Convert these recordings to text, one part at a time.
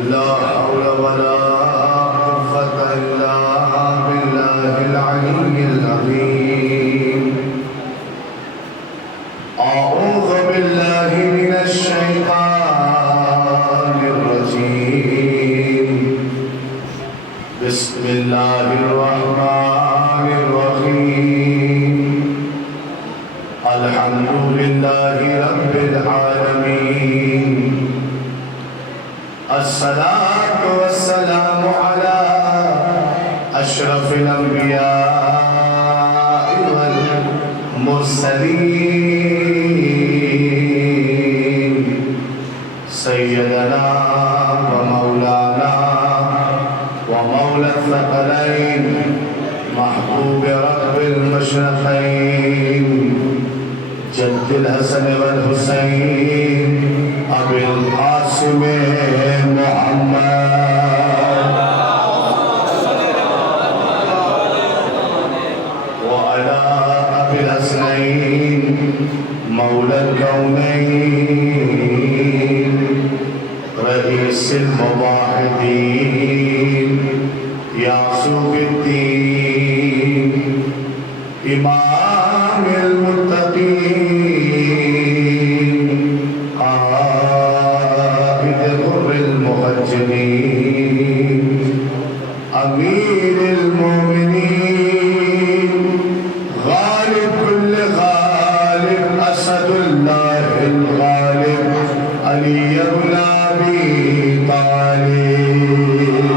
لا حول ولا قوة إلا بالله العلي العظيم أعوذ بالله من الشيطان الرجيم بسم الله الرحمن الرحيم الحمد لله رب العالمين الصلاة والسلام على أشرف الأنبياء والمرسلين سيدنا ومولانا ومولى الثقلين محبوب رب المشرقين جد الحسن والحسين أبي القاسم محمد وعلى أبي الحسنين مولى الكونين رئيس الموحدين يعصوب الدين إمام المتقين قائد غر المهجرين أمير المؤمنين غالب كل غالب أسد الله الغالب علي بن أبي طالب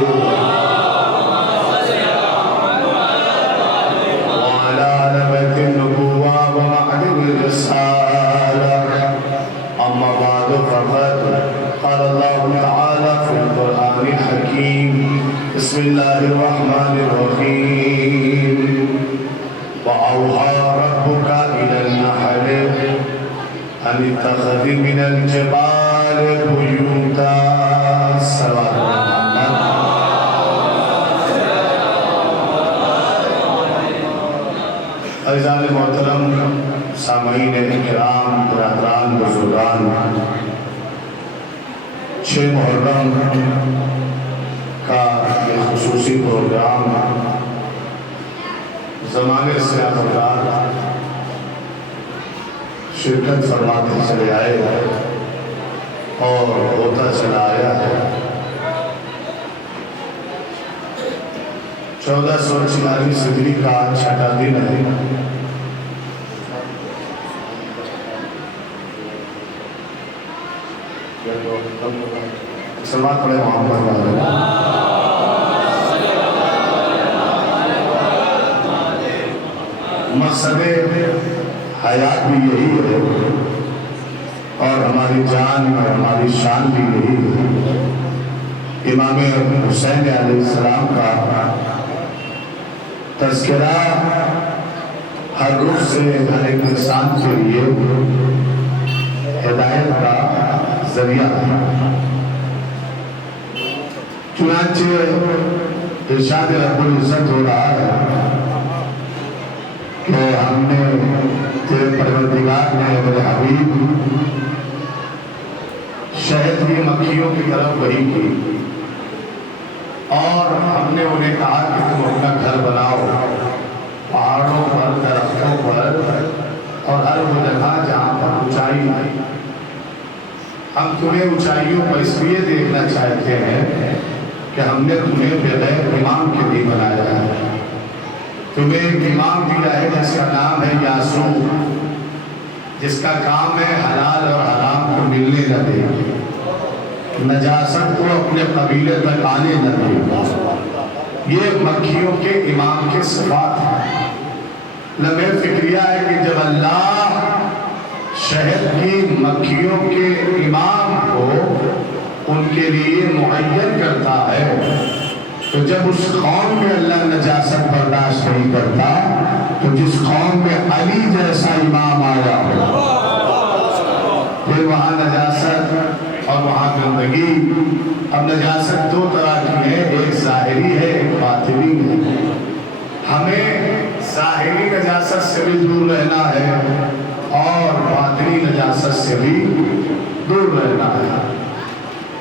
وعلى نبت النبوة ومعدن الرسالة أما بعد فقد قال الله تعالى في القرآن الحكيم بسم الله الرحمن الرحيم وأوحى ربك إلى النحل أن اتخذ من الجبال بيوتا صلوات محمد عزیزان محترم سامعین کرام برادران بزرگان 6 محرم کا یہ خصوصی پروگرام زمانے سے افراد شرکت فرماتے چلے آئے اور ہوتا چلا آیا ہے 1446 ہجری کا 6واں دن ہے سلوات پڑھے محمد مقصد حیات بھی یہی ہے اور ہماری جان اور ہماری شان بھی یہی ہے امام حسین علیہ السلام کا تذکرہ ہر روح سے ہر ایک انسان کے لیے ہدایت کا ذریعہ ہے چنانچہ ارشاد رب العزت ہو رہا ہے کہ ہم نے تیرے پروردگار نے میرے حبیب شہد کی مکھیوں کی طرف وحی کی اور ہم نے انہیں کہا کہ تم اپنا گھر بناؤ پہاڑوں پر درختوں پر اور ہر وہ جگہ جہاں پر اونچائی ہے ہم تمہیں اونچائیوں پر اس لیے دیکھنا چاہتے ہیں کہ ہم نے تمہیں بغیر امام کے بھی بنایا ہے تمہیں ایک امام دیا ہے جس کا نام ہے یاسوع جس کا کام ہے حلال اور حرام کو ملنے نہ دے نجاست کو اپنے قبیلے تک آنے نہ دے یہ مکھیوں کے امام کے صفات ہیں لمحہ فکریہ ہے کہ جب اللہ شہد کی مکھیوں کے امام کو ان کے لیے معین کرتا ہے تو جب اس قوم میں اللہ نجاست برداشت نہیں کرتا تو جس قوم میں علی جیسا امام آیا ہو پھر وہاں نجاست اور وہاں گندگی اب نجاست 2 طرح کی ہے ایک ظاہری ہے ایک باطنی ہے ہمیں ظاہری نجاست سے بھی دور رہنا ہے اور باطنی نجاست سے بھی دور رہنا ہے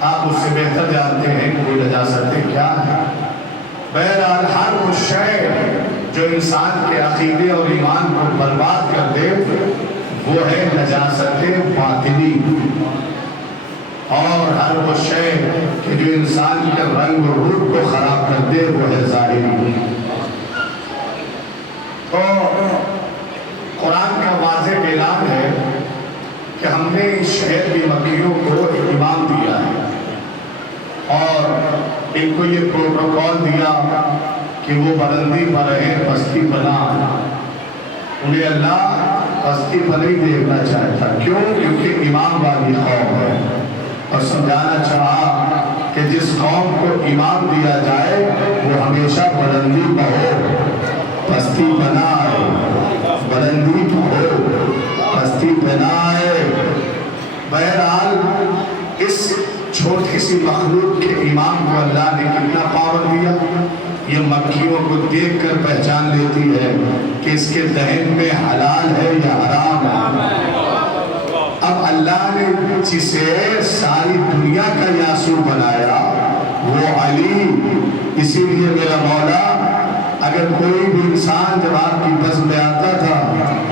آپ اس سے بہتر جانتے ہیں کہ وہ نجاستیں کیا ہیں۔ بہرحال ہر وہ شے جو انسان کے عقیدے اور ایمان کو برباد کر دے وہ ہے نجاست باطنی، اور ہر وہ شے کہ جو انسان کے رنگ و روپ کو خراب کر دے وہ ہے ظاہری۔ تو قرآن کا واضح اعلان ہے کہ ہم نے اس شہر کی مکیوں کو امام دیا ہے اور ان کو یہ پروٹوکول دیا کہ وہ بلندی پر رہیں، پستی بنا۔ انہیں اللہ پستی پر نہیں دیکھنا چاہتا، کیوں؟ کیونکہ امام والی قوم ہے، اور سمجھانا چاہا کہ جس قوم کو امام دیا جائے وہ ہمیشہ بلندی پر ہو، پستی بنا ہے، بلندی پر ہو، پستی بنا ہے۔ بہرحال اس چھوٹی سی مخلوق کے امام کو اللہ نے کتنا پاور دیا، یہ مکیوں کو دیکھ کر پہچان لیتی ہے کہ اس کے ذہن میں حلال ہے یا حرام ہے۔ اب اللہ نے جسے ساری دنیا کا یاسر بنایا وہ علی، اسی لیے میرا مولا اگر کوئی بھی انسان جب آپ کی بس میں آتا تھا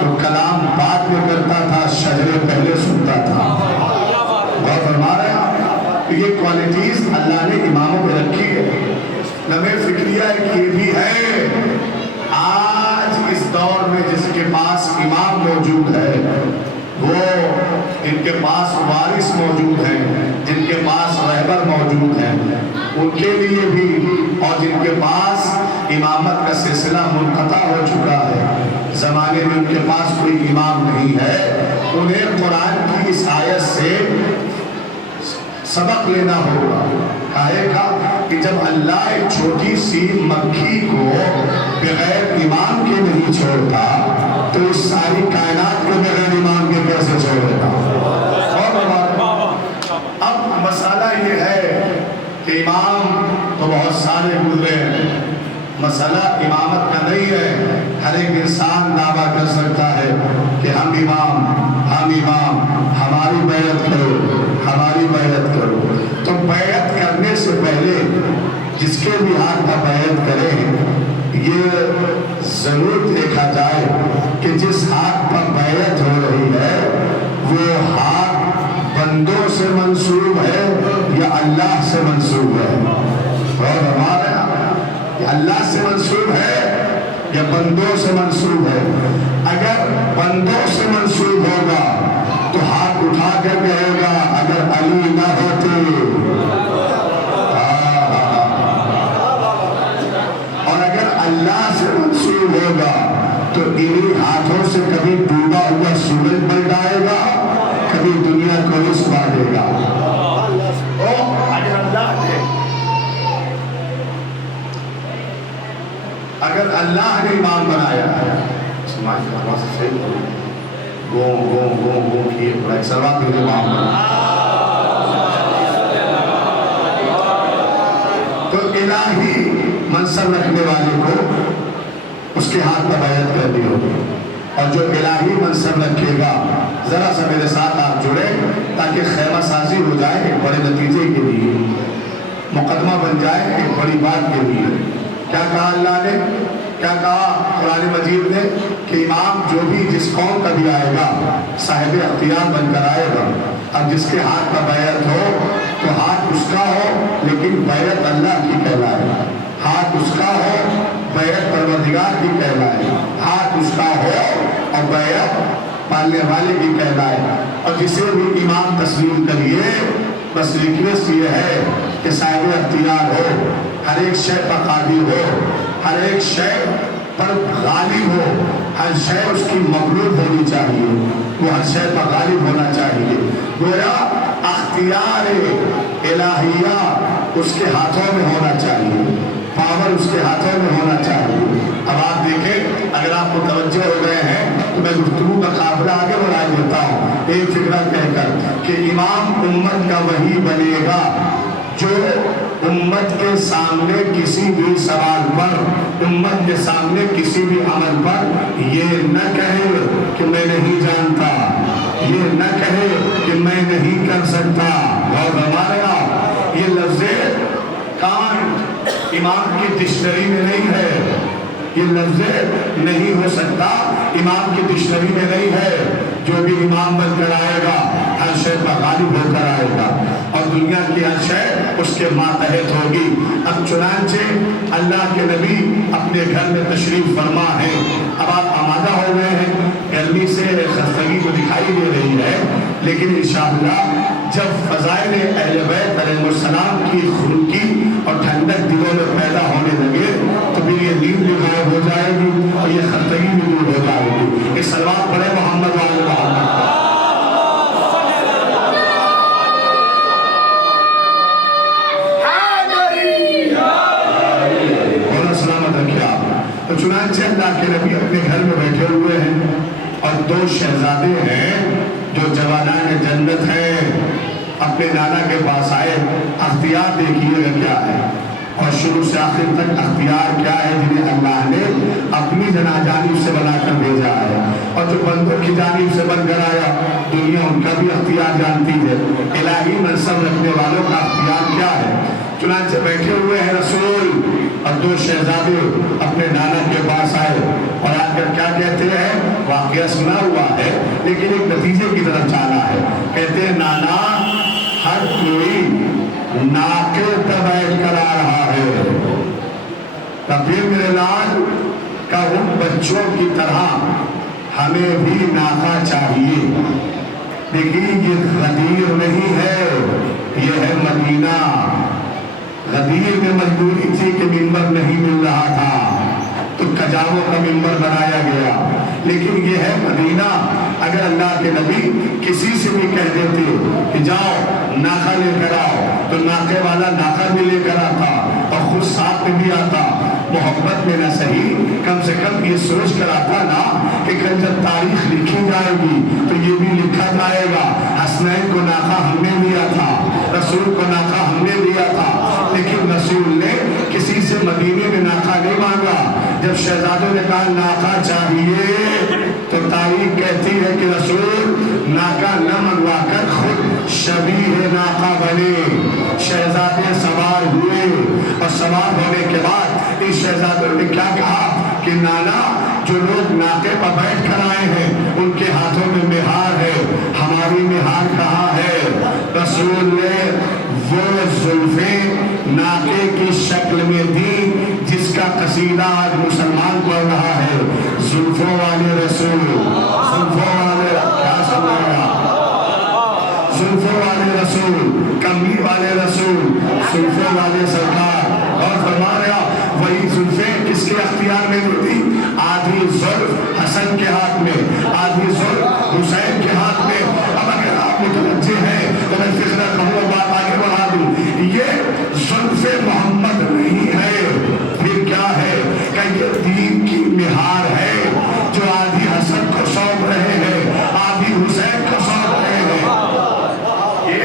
تو کلام بعد میں کرتا تھا، شجرے پہلے سنتا تھا۔ بہت فرما رہے ہیں، یہ کوالٹیز اللہ نے اماموں میں رکھی ہے۔ لمحے فکریہ ایک یہ بھی ہے، آج اس دور میں جس کے پاس امام موجود ہے، وہ جن کے پاس وارث موجود ہیں، جن کے پاس رہبر موجود ہیں، ان کے لیے بھی، اور جن کے پاس امامت کا سلسلہ منقطع ہو چکا ہے، زمانے میں ان کے پاس کوئی امام نہیں ہے، انہیں قرآن کی اس آیت سے سبق لینا ہوگا۔ کہے گا کہ جب اللہ ایک چھوٹی سی مکھی کو بغیر امام کے نہیں چھوڑتا تو اس ساری کائنات کو بغیر امام کے کیسے چھوڑے گا؟ اب مسئلہ یہ ہے کہ امام تو بہت سارے گزرے ہیں، مسئلہ امامت کا نہیں ہے۔ ہر ایک انسان دعویٰ کر سکتا ہے کہ ہم امام، ہم امام، ہماری بیعت کرو، ہماری بیعت کرو۔ تو بیعت کرنے سے پہلے جس کے بھی ہاتھ کا بیعت کریں، یہ ضرور دیکھا جائے کہ جس ہاتھ پر بیعت ہو رہی ہے وہ ہاتھ بندوں سے منسوب ہے یا اللہ سے منسوب ہے؟ اور ہمارا اللہ سے منسوب ہے یا بندوں سے منسوب ہے؟ اگر بندوں سے منسوب ہوگا تو ہاتھ اٹھا کر کہے گا اگر علی نہ ہوتے، اور اگر اللہ سے منسوب ہوگا تو انہی ہاتھوں سے کبھی ڈوبا ہوا سورج پلٹ آئے گا، کبھی دنیا کو رسوا دے گا۔ اگر اللہ نے امام بنایا ہے، گو کیے ایک سلوات کے امام بنایا تو الہی منصب رکھنے والے کو اس کے ہاتھ پر بیعت کرنی ہوگی، اور جو الہی منصب رکھے گا، ذرا سا میرے ساتھ آپ جڑے تاکہ خیمہ سازی ہو جائے ایک بڑے نتیجے کے لیے، مقدمہ بن جائے ایک بڑی بات کے لیے۔ کیا کہا اللہ نے؟ کیا کہا قرآن مجید نے؟ کہ امام جو بھی جس قوم کا بھی آئے گا صاحب اختیار بن کر آئے گا، اب جس کے ہاتھ کا بیعت ہو تو ہاتھ اس کا ہو لیکن بیعت اللہ کی کہلائے، ہاتھ اس کا ہو بیعت پروردگار کی کہلائے، ہاتھ اس کا ہو اور بیعت پالنے والے کی کہلائے۔ اور جسے بھی امام تسلیم کریے، بس ریکویسٹ یہ ہے کہ صاحب اختیار ہو، ہر ایک شے پر قادر ہو، ہر ایک شے پر غالب ہو، ہر شے اس کی مغلوب ہونی چاہیے، وہ ہر شے پر غالب ہونا چاہیے۔ گویا اختیار الہیہ اس کے ہاتھوں میں ہونا چاہیے، پاور اس کے ہاتھوں میں ہونا چاہیے۔ اب آپ دیکھیں، اگر آپ کو توجہ ہو گئے ہیں تو میں گفتگو کا قافلہ آگے بڑھا دیتا ہوں ایک فکرہ کہہ کر کہ امام امت کا وہی بنے گا جو امت کے سامنے کسی بھی سوال پر، امت کے سامنے کسی بھی عمل پر یہ نہ کہے کہ میں نہیں جانتا، یہ نہ کہے کہ میں نہیں کر سکتا، اور ہمارا یہ لفظ کان امام کی ڈکشنری میں نہیں ہے، یہ لفظ نہیں ہو سکتا، امام کی ڈکشنری میں نہیں ہے۔ جو بھی امام بن کر آئے گا ہر شے پر غالب ہو کر آئے گا، اور دنیا کی ہر شے اس کے ماتحت ہوگی۔ اب چنانچہ اللہ کے نبی اپنے گھر میں تشریف فرما ہے، اب آپ آمادہ ہو گئے ہیں، گرمی سے خستگی تو دکھائی دے رہی ہے، لیکن انشاءاللہ جب فضائل اہل بیت علیہ السلام کی خنکی اور ٹھنڈک دلوں میں پیدا ہونے لگے تو پھر یہ نیند بھی غائب ہو جائے گی اور یہ خستگی بھی دور ہو جائے گی۔ کہ صلوات پڑھے محمد وعلی محمد۔ تو چنانچہ اللہ کے نبی اپنے گھر میں بیٹھے ہوئے ہیں اور دو شہزادے ہیں جو جوانان جنت ہیں، اپنے نانا کے پاس آئے۔ اختیار دیکھیے گا کیا ہے، اور شروع سے آخر تک اختیار کیا ہے جنہیں اللہ نے اپنی جانب سے بنا کر بھیجا ہے، اور جو بندوں کی جانب سے بن کر آیا دنیا ان کا بھی اختیار جانتی ہے۔ الہی منصب رکھنے والوں کا اختیار کیا ہے؟ چنانچہ بیٹھے ہوئے ہیں رسول اور دو شہزادے اپنے نانا کے پاس آئے اور آ کر کیا کہتے ہیں؟ واقعہ سنا ہوا ہے لیکن ایک نتیجے کی طرف جانا ہے۔ کہتے ہیں نانا ہر کوئی ناکے پر بیٹھ کر آ رہا ہے، تبھی میرے لال کا ان بچوں کی طرح ہمیں بھی ناکا چاہیے۔ دیکھیے یہ غدیر نہیں ہے، یہ ہے مدینہ۔ غدیر میں مجبوری تھی کہ ممبر نہیں مل رہا تھا تو کجاووں کا ممبر بنایا گیا، لیکن یہ ہے مدینہ۔ اگر اللہ کے نبی کسی سے بھی کہہ دیتے کہ جاؤ ناکا لے کر آؤ تو ناکے والا ناکا بھی لے کر آتا اور خود ساتھ میں بھی آتا، محبت میں نہ صحیح کم سے کم یہ سوچ کر آتا نا کہ کل جب تاریخ لکھی جائے گی تو یہ بھی لکھا جائے گا حسنین کو ناکا ہم نے دیا تھا، رسول کو ناکا ہم نے دیا تھا۔ لیکن رسول نے کسی سے مدینے میں ناکا نہیں مانگا۔ جب شہزادوں نے کہا ناکا چاہیے تو تاریخ کہتی ہے کہ رسول ناکا نہ منگوا کر خود شبیہ ناکا بنے۔ شہزادے سوار ہوئے اور سوار ہونے کے بعد اس شہزادوں نے کیا کہا کہ نانا جو لوگ ناکے پر بیٹھ کر آئے ہیں ان کے ہاتھوں میں مہار ہے، ہماری مہار کہاں ہے؟ رسول نے وہ زلفیں ناکے کی شکل میں دی جس کا قصیدہ آج مسلمان پڑھ رہا ہے، زلفوں والے رسول، زلفوں والے کیا سمجھا؟ زلفوں والے رسول، کمی والے رسول، زلفوں والے سرکار۔ اور فرما رہا وہی زلفیں کس کے اختیار میں ہوتی؟ آدھی زلف حسن کے ہاتھ میں، آدھی زلف حسین کے ہاتھ میں۔ اب اگر آپ متوجہ ہیں تو میں فکرہ کہوں بات آگے بڑھا دوں، یہ زلف محمد نہیں ہے، پھر کیا ہے کہ یہ دین کی مہار ہے جو آدھی حسن کو سونپ رہے ہیں، آدھی حسین کو سونپ رہے ہیں۔ یہ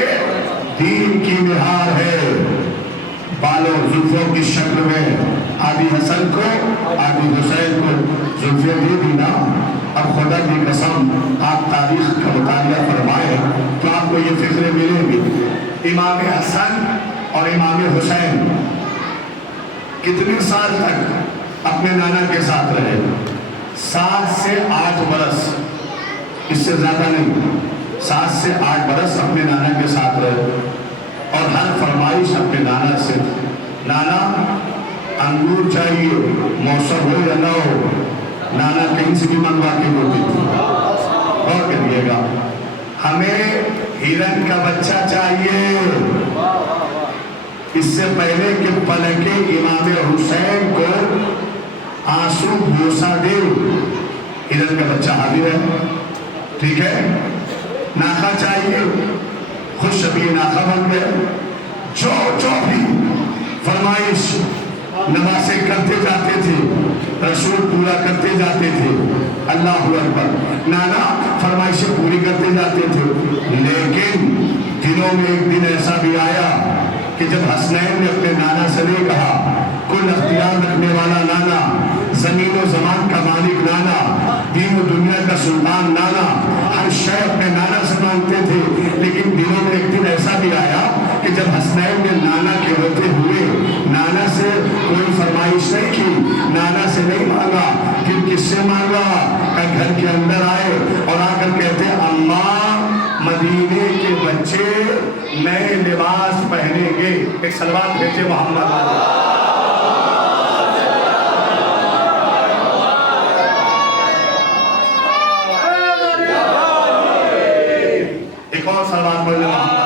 دین کی مہار ہے، بالوں زلفوں کی شکل میں آدھی حسن کو آدھی حسین کو زلفیں دے دی نا۔ اب خدا کی قسم آپ تاریخ کا مطالعہ فرمائیں تو آپ کو یہ فکریں ملیں گی۔ امام حسن اور امام حسین کتنے سال تک اپنے نانا کے ساتھ رہے؟ 7 سے 8 برس، اس سے زیادہ نہیں، 7 سے 8 برس اپنے نانا کے ساتھ رہے اور ہر فرمائش اپنے نانا سے، نانا انگور چاہیے موسم ہو یا نہ ہو، نانا کہیں سے بھی منگوا کے ہوتی تھی۔ اور کہیے گا ہمیں ہرن کا بچہ چاہیے، اس سے پہلے کہ پلکے امام حسین کو آنسو بوسا دے، ہرن کا بچہ حاضر ہے، ٹھیک ہے؟ ناکا چاہیے، خود شبیہ ناکا بن گئے، جو بھی فرمائش نمازیں کرتے جاتے تھے رسول پورا کرتے جاتے تھے، اللہ اکبر، نانا فرمائشیں پوری کرتے جاتے تھے۔ لیکن دنوں میں ایک دن ایسا بھی آیا کہ جب حسنین نے اپنے نانا سے نہیں کہا، کل اختیار رکھنے والا نانا، زمین و زمان کا مالک نانا، دین و دنیا کا سلطان نانا، ہر شے اپنے نانا سے مانگتے تھے، لیکن دنوں میں ایک دن ایسا بھی آیا کہ جب حسنین نے نانا کے ہوتے ہوئے نانا سے کوئی فرمائش نہیں کی، نانا سے نہیں مانگا، پھر کس سے مانگا؟ کہ گھر کے اندر آئے اور آ کر کہتے اماں مدینے کے بچے نئے لباس پہنیں گے۔ ایک صلوات بھیجے محمد۔ ایک اور صلوات پڑھ لیں محمد۔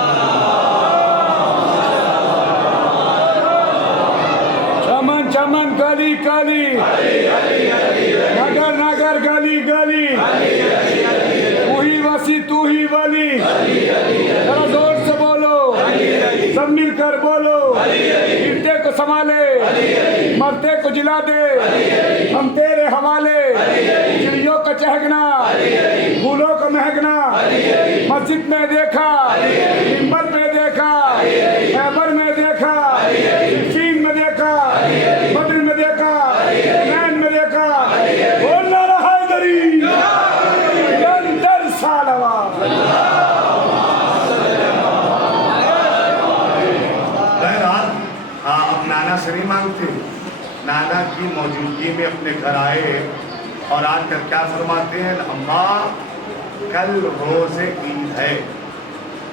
چمن چمن گلی گلی، نگر نگر گلی گلی، تو ہی وسیع تو ہی ولی، ذرا زور سے بولو، سب مل کر بولو، گرتے کو سنبھالے، مرتے کو جلا دے، ہم تیرے حوالے، چڑیوں کا چہکنا، پھولوں کا مہکنا، مسجد میں دیکھا، منبر پہ دیکھا، خیبر میں دیکھا، فلسطین میں دیکھا، بدر میں دیکھا، حنین میں دیکھا، وہ نعرہ حیدری لندر سالوات۔ بہرحال اب نانا سے نہیں مانگتے، نانا کی موجودگی میں اپنے گھر آئے اور آج کل کیا فرماتے ہیں؟ اماں کل روز عید ہے،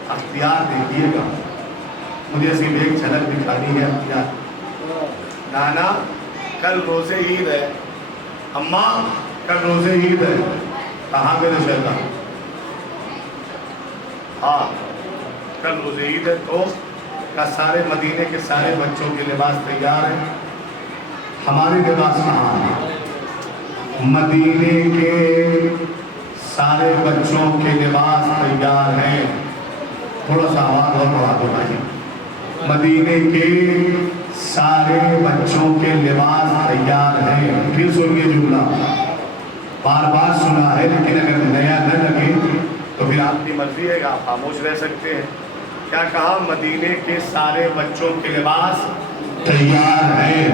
اختیار دیکھیے گا، مجھے صرف ایک جھلک دکھانی ہے اختیار۔ نانا کل روز عید ہے، اماں کل روز عید ہے، کہاں میرے شہزا؟ ہاں کل روز عید ہے تو کا سارے مدینے کے سارے بچوں کے لباس تیار ہیں، ہمارے لباس کہاں ہیں؟ مدینے کے سارے بچوں کے لباس تیار ہیں، تھوڑا سا آواز اور بڑھا دو بھائی۔ مدینے کے سارے بچوں کے لباس تیار ہیں۔ پھر سنیے جملہ، بار بار سنا ہے لیکن اگر نیا نہ لگے تو پھر آپ کی مرضی ہے، آپ خاموش رہ سکتے ہیں۔ کیا کہا؟ مدینے کے سارے بچوں کے لباس تیار ہیں،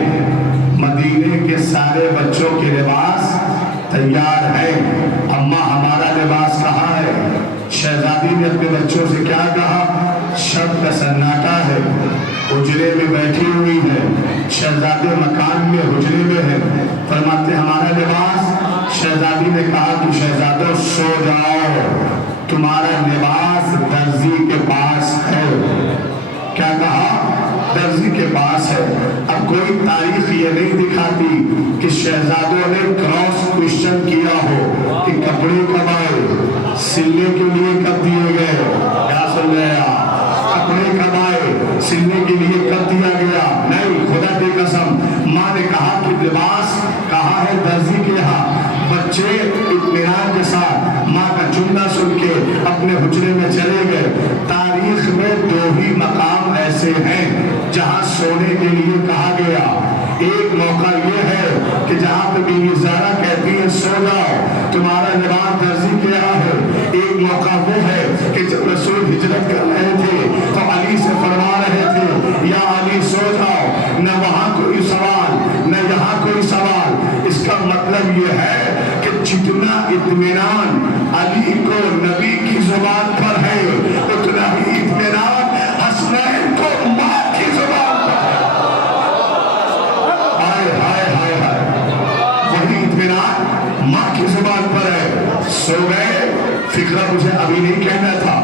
مدینے کے سارے بچوں کے لباس تیار ہیں۔ اماں ہمارا لباس کہاں ہے؟ شہزادی نے اپنے بچوں سے کیا کہا؟ شب کا سناٹا ہے، حجرے میں بیٹھی ہوئی ہے، شہزادے مکان میں حجرے میں ہے، فرماتے ہمارا لباس۔ شہزادی نے کہا کہ شہزادوں سو جاؤ، تمہارا لباس درزی کے پاس ہے۔ کیا کہا؟ درزی کے پاس ہے۔ اب کوئی تاریخ یہ نہیں دکھاتی کہ شہزادوں نے کراس کوشچن کیا ہو کہ کپڑے کب آئے، سلنے کے لیے کب دیے گئے؟ کیا سن رہے آپ؟ کپڑے کب آئے، سلنے کے لیے کب دیا گیا؟ نہیں، خدا کی قسم ماں نے کہا کہ لباس کہاں ہے؟ درزی کے یہاں۔ بچے اطمینان کے ساتھ ماں کا جملہ سن کے اپنے حجرے میں چلے گئے۔ تاریخ میں دو ہی مقام ایسے ہیں جہاں سونے کے لیے کہا گیا۔ ایک موقع یہ ہے کہ جہاں پہ بیوی زہرا کہتی ہے سو جاؤ، تمہارا لباس درزی کے یہاں ہے۔ ایک موقع وہ ہے کہ جب رسول ہجرت کر رہے تھے تو علی سے فرما رہے تھے یا علی سو جاؤ، نہ وہاں کوئی سوال نہ یہاں کوئی سوال۔ اس کا مطلب یہ ہے کہ جتنا اطمینان علی کو نبی کی زبان پر ہے اتنا ہی اطمینان حسنین کو ماں کی زبان پر ہے۔ ہائے ہائے ہائے ہائے، وہی اطمینان ماں کی زبان پر ہے۔ سو گئے، فکرہ مجھے ابھی نہیں کہنا تھا،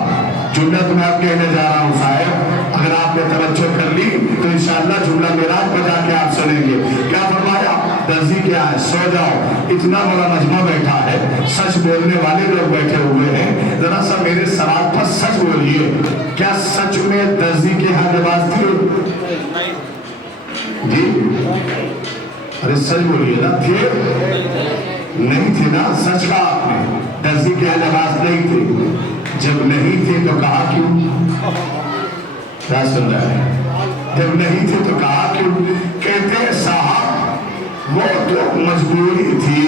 جملہ تو میں آپ کہنے جا رہا ہوں صاحب، اگر آپ نے توجہ کر لی تو انشاءاللہ جملہ میراج پر جا کے آپ سنیں گے۔ کیا فرمایا؟ درزی کیا ہے؟ سو جاؤ۔ اتنا بڑا مجمع بیٹھا ہے، سچ بولنے والے لوگ بیٹھے ہوئے ہیں، ذرا سا میرے سوال پر سچ بولیے، کیا سچ میں درزی کے ہاں لباس تھے؟ جی ارے سچ بولیے نا، تھے؟ نہیں تھے نا؟ سچ کہا آپ نے، درزی کے ہاں لباس نہیں تھے۔ جب نہیں تھے تو کہا کیوں؟ کیا سن رہا ہے؟ جب نہیں تھے تو کہا کیوں؟ کہتے ہیں صاحب وہ تو مجبوری تھی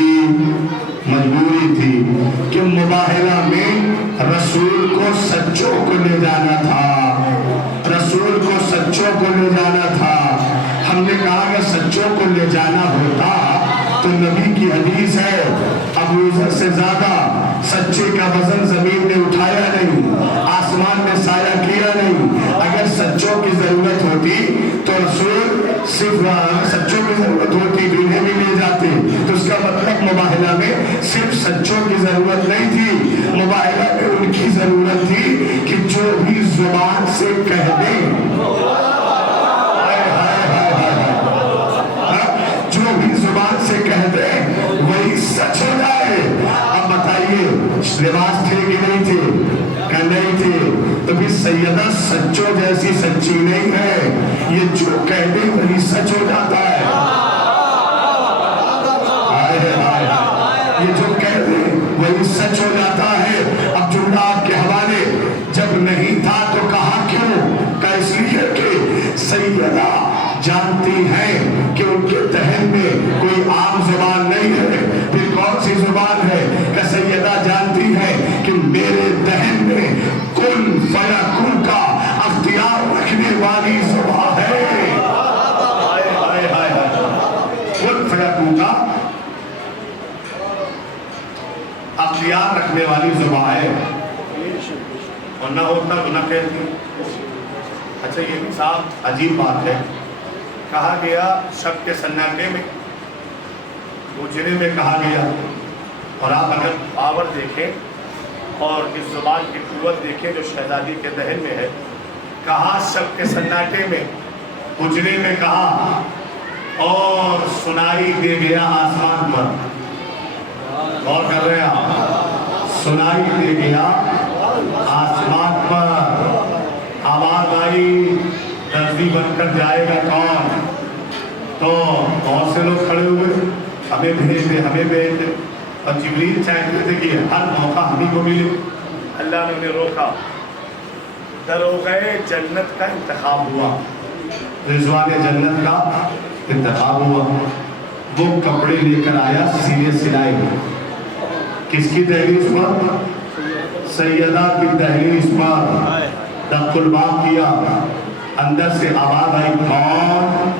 کہ مباہلہ میں رسول کو سچوں کو لے جانا تھا، رسول کو سچوں کو لے جانا تھا۔ ہم نے کہا کہ سچوں کو لے جانا ہوتا تو نبی کی حدیث ہے ابو ذر سے زیادہ سچے کا وزن زمین نے اٹھایا نہیں، آسمان نے سایہ کیا نہیں۔ اگر سچوں کے صرف سچوں کی ضرورت ہوتی تو انہیں بھی لے جاتے. تو اس کا مطلب مباہلہ میں صرف سچوں کی ضرورت نہیں تھی, مباہلہ میں ان کی ضرورت تھی کہ جو بھی زبان سے کہہ دیں, جو بھی زبان سے کہہ دیں وہی سچ ہو جائے. اب بتائیے لباس تھے کہ نہیں تھے؟ کہ نہیں تھے. تو پھر سیدہ سچوں جیسی سچی نہیں ہے, یہ جو کہہ دے وہی سچ ہو جاتا ہے. یہ جو کہہ دے وہی سچ ہو جاتا ہے. اب جملہ آپ کے حوالے, جب نہیں تھا تو کہا کیوں؟ کہ اس لیے کہ سیدہ جانتی ہیں کہ ان کے دہن میں کوئی عام زبان نہیں ہے. پھر کون سی زبان ہے؟ کہ سیدہ جانتی ہے کہ میرے دہن میں کن فیکون کا اختیار رکھنے والی زبان ہے. کن فیکون کا اختیار رکھنے والی زبان ہے, اور نہ ہوتا تو نہ کہتی. اچھا یہ بھی صاحب عجیب بات ہے, کہا گیا شب کے سناٹے میں, اجرے میں کہا گیا. اور آپ اگر پاور دیکھیں اور اس زبان کی قوت دیکھیں جو شہزادی کے دہن میں ہے, کہا شب کے سناٹے میں, اجرے میں کہا, اور سنائی دے گیا آسمان پر. غور کر رہے ہیں آپ؟ سنائی دے گیا آسمان پر. آواز آئی, درزی بن کر جائے گا کون؟ تو بہت سے لوگ کھڑے ہوئے, ہمیں بھیج دے, ہمیں بھیج دے. اور جبریل چاہتے تھے کہ ہر موقع ہمیں کو ملے. اللہ نے انہیں روکا. دروغے جنت کا انتخاب ہوا, رضوان جنت کا انتخاب ہوا. وہ کپڑے لے کر آیا سینے سلائے. کس کی دہلیز پر؟ سیدہ کی دہلیز پر. دق الباب کیا, اندر سے آواز آئی, کون؟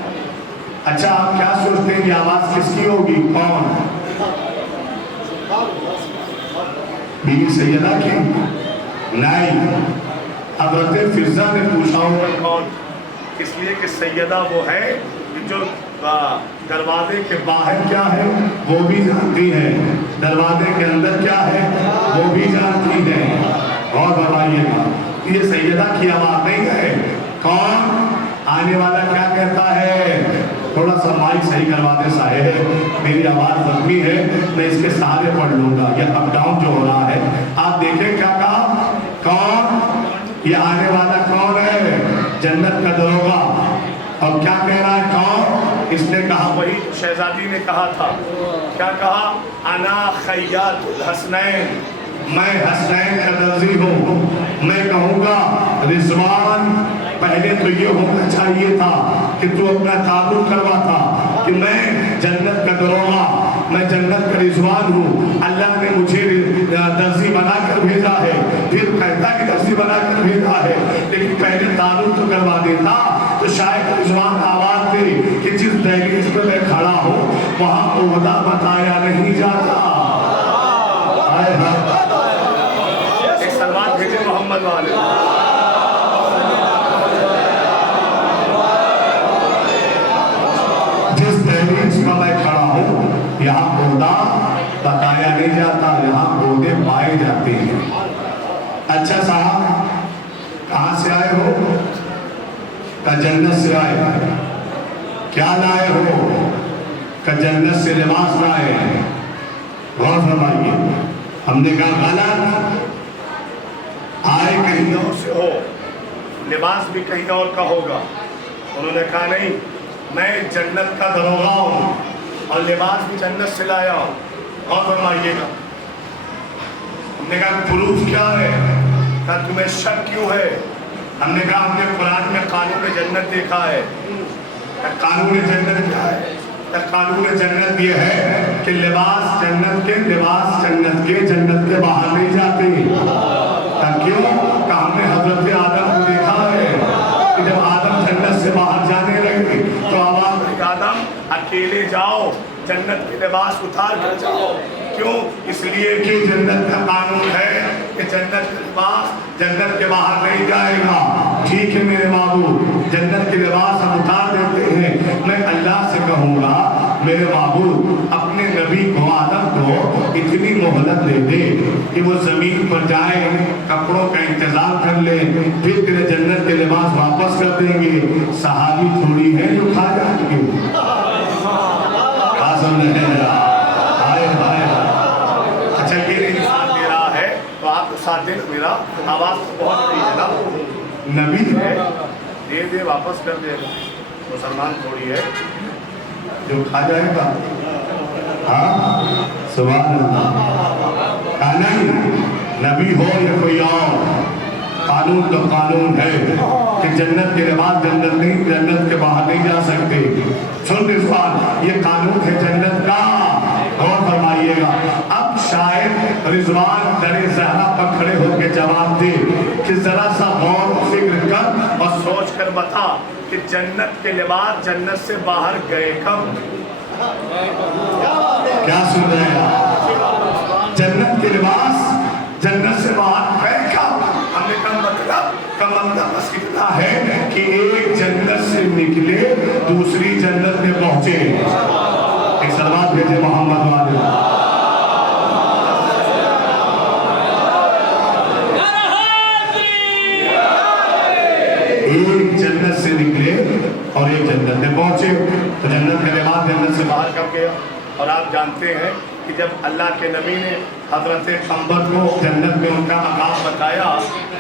اچھا آپ کیا سوچتے ہیں کہ آواز کس کی ہوگی؟ کون؟ بیوی سیدہ کی؟ نہیں, حضرت فضہ نے پوچھا ہوگا کون. اس لیے کہ سیدہ وہ ہے جو دروازے کے باہر کیا ہے وہ بھی جانتی ہے, دروازے کے اندر کیا ہے وہ بھی جانتی ہے. اور بتائیے گا یہ سیدہ کی آواز نہیں ہے. کون؟ آنے والا کیا کہتا ہے؟ تھوڑا سا مائک صحیح کروا دے صاحب, میری آواز زخمی ہے, میں اس کے سہارے پڑھ لوں گا. یہ اپ ڈاؤن جو ہو رہا ہے, آپ دیکھیں کیا کہا. کون؟ یہ آنے والا کون ہے؟ جنت کا دروغہ. اور کیا کہہ رہا ہے کون؟ اس نے کہا وہی شہزادی نے کہا تھا. کیا کہا؟ انا خیاط الحسنین, میں حسنین کا درزی ہوں. میں کہوں گا رضوان, پہلے تو یہ ہونا چاہیے تھا کہ تو اپنا تعلق کرواتا کہ میں جنت کا دروغہ, میں جنت کا رضوان ہوں, اللہ نے مجھے درزی بنا کر بھیجا ہے. پھر کہتا کہ درزی بنا کر بھیجا ہے, لیکن پہلے تعلق تو کروا دیتا تو شاید رضوان آواز دے کہ جس دہلیز پہ میں کھڑا ہوں وہاں عہدہ بتایا نہیں جاتا. ایک سلوات بھیجے محمد والے. جس دہلیز پہ میں کھڑا ہوں یہاں عہدہ بتایا نہیں جاتا, یہاں عہدے پائے جاتے ہیں. اچھا صاحب کہاں سے آئے ہو؟ کہ جنت سے آئے. کیا لائے ہو؟ کہ جنت سے لباس لائے. غور فرمائیے, ہم نے کہا غلط, آئے کہیں اور سے ہو, لباس بھی کہیں اور کا ہوگا. انہوں نے کہا نہیں, میں جنت کا دروغہ ہوں اور لباس بھی جنت سے لایا ہوں. غور فرمائیے گا. ہم نے کہا پروف کیا ہے؟ کہا تمہیں شک کیوں ہے؟ ہم نے کہا ہم نے قرآن میں قانون جنت دیکھا ہے. قانون جنت کیا ہے؟ قانون جنت یہ ہے کہ لباس جنت کے جنت کے باہر نہیں جاتے. کیوں؟ کہ ہم نے حضرت آدم کو دیکھا ہے کہ جب آدم جنت سے باہر جانے لگے تو آواز آدم اکیلے جاؤ, جنت کے لباس اتار کر جاؤ. کیوں؟ اس لیے کہ جنت کا قانون ہے کہ جنت کا لباس جنت کے باہر نہیں جائے گا. ٹھیک ہے میرے بابو, جنت کے لباس ہم اتار دیتے ہیں, میں میرے معبود اپنے نبی کو آدم کو اتنی مہلت دے دے کہ وہ زمین پر جائیں کپڑوں کا انتظام کر لے پھر تیرے جنت کے لباس واپس کر دیں گے صحابی تھوڑی ہے جو کھا جائیں گے قاسم نہیں آئے اچھا یہ نہیں ساتھ دے رہا ہے تو آپ کو ساتھ دے میرا آواز تو بہت بڑی ہے نا نبی ہے دے دے واپس کر دے مسلمان تھوڑی ہے جو کھا جائے گا ہاں سبحان اللہ نہیں نبی ہو یا کوئی اور قانون تو قانون ہے کہ جنت کے بعد جنت نہیں جنت کے باہر نہیں جا سکتے سن رضوان یہ قانون ہے جنت کا غور فرمائیے گا اب شاید رضوان در زہرا پر کھڑے ہو کے جواب دے کہ ذرا سا غور و فکر کر اور سوچ کر بتا کہ جنت کے لباس جنت سے باہر گئے کب کیا سن رہے ہیں جنت کے لباس جنت سے باہر گئے کب ہم نے کا مطلب بس اتنا ہے کہ ایک جنت سے نکلے دوسری جنت میں پہنچے ایک صلوات بھیجے محمد والے ایک جنت سے نکلے اور ایک جنت میں پہنچے تو جنت کے بعد جنت سے باہر کب گیا اور آپ جانتے ہیں کہ جب اللہ کے نبی نے حضرت قمبر کو جنت میں ان کا مقام بتایا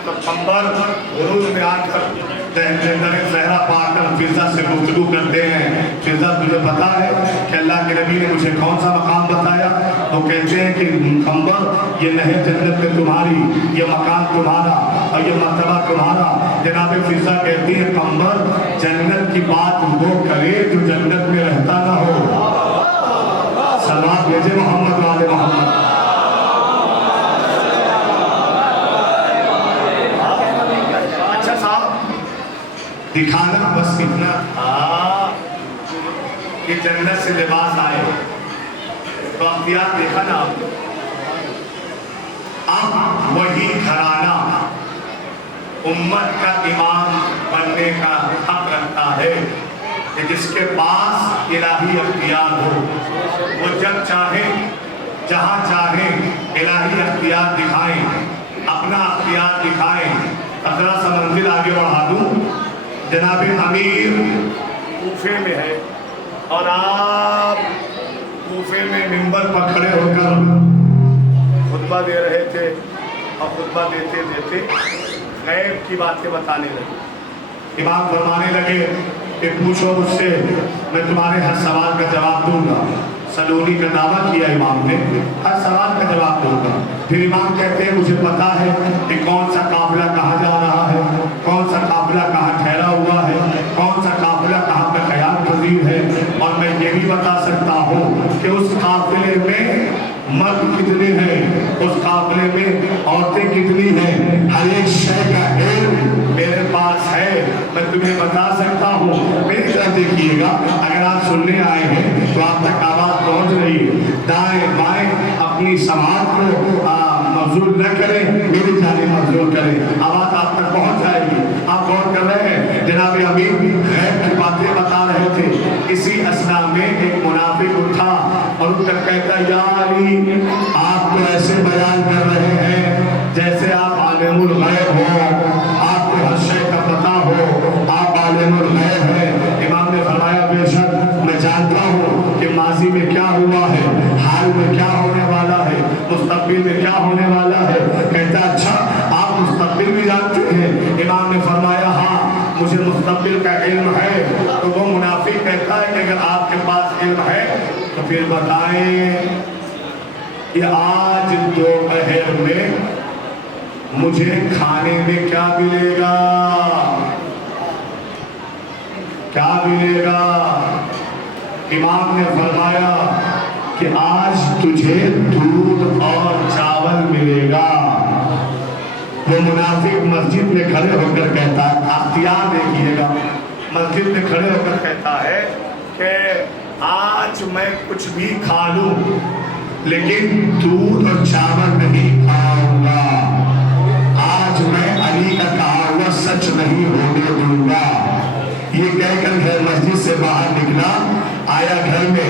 تو قمبر غرور میں آ کر زہرا پا کر فضا سے گفتگو کرتے ہیں فضا تجھے پتا ہے کہ اللہ کے نبی نے مجھے کون سا مقام بتایا تو کہتے ہیں کہ قمبر یہ نہر جنت میں تمہاری یہ مقام تمہارا اور یہ مرتبہ تمہارا جناب فضا کہتی ہے قمبر جنت کی بات وہ کرے جو جنت میں رہتا نہ ہو صلوات بھیجے محمد والے محمد اچھا صاحب دکھانا بس اتنا تھا کہ جنت سے لباس آئے تو اختیار دیکھا نا اب وہی گھرانہ امت کا امام بننے کا حق رکھتا ہے کہ جس کے پاس الہی اختیار ہو وہ جب چاہیں جہاں چاہیں الہی اختیار دکھائیں اپنا اختیار دکھائیں ذرا سا منزل آگے بڑھا دوں جناب امیر کوفے میں ہے اور آپ کوفے میں منبر پر کھڑے ہو کر خطبہ دے رہے تھے اور خطبہ دیتے دیتے غیب کی باتیں بتانے لگے امام فرمانے لگے کہ پوچھو مجھ سے میں تمہارے ہر سوال کا جواب دوں گا سلونی کا دعویٰ کیا امام نے ہر سوال کا جواب دوں گا پھر امام کہتے ہیں مجھے پتا ہے کہ کون سا قافلہ کہاں جا رہا ہے کون سا قافلہ کہاں ٹھہرا ہوا ہے کون سا قافلہ کہاں پہ قیام پذیر ہے اور میں یہ بھی بتا سکتا ہوں کہ اس قافلے میں مرد کتنے ہیں اس قافلے میں عورتیں کتنی ہیں ہر ایک شے کا علم میرے پاس ہے میں تمہیں بتا سکتا ہوں میری طرف دیکھیے گا اگر آپ سننے آئے ہیں تو آپ تک آواز پہنچ رہی ہے دائیں بائیں اپنی سماعت کو مبذول نہ کریں میری جانب مبذول کریں آواز آپ تک پہنچ جائے گی آپ غور کر رہے ہیں جناب امیر غیب کی باتیں بتا رہے تھے اسی اثنا میں ایک منافق اٹھا اور ان کا کہتا یا علی آپ تو ایسے بیان کر رہے ہیں جیسے آپ عالم الغیب ہو آپ کو ہر شے کا پتہ ہو آپ عالم الغیب ہیں امام نے فرمایا بے شک میں جانتا ہوں کہ ماضی میں کیا ہوا ہے حال میں کیا ہونے والا ہے مستقبل میں کیا ہونے والا ہے کہتا اچھا آپ مستقبل بھی جانتے ہیں امام نے فرمایا ہاں مجھے مستقبل کا علم ہے تو وہ منافق کہتا ہے کہ اگر آپ کے پاس علم ہے تو پھر بتائیں کہ آج دوپہر میں مجھے کھانے میں کیا ملے گا کیا ملے گا امام نے فرمایا کہ آج تجھے دودھ اور چاول ملے گا وہ منافق مسجد میں کھڑے ہو کر کہتا ہے اختیار دیکھیے گا مسجد میں کھڑے ہو کر کہتا ہے کہ آج میں کچھ بھی کھا لوں لیکن دودھ اور چاول نہیں کھاؤں گا آج میں علی کا کہا ہوا سچ نہیں ہونے دوں گا یہ کہہ کر گھر مسجد سے باہر نکلا آیا گھر میں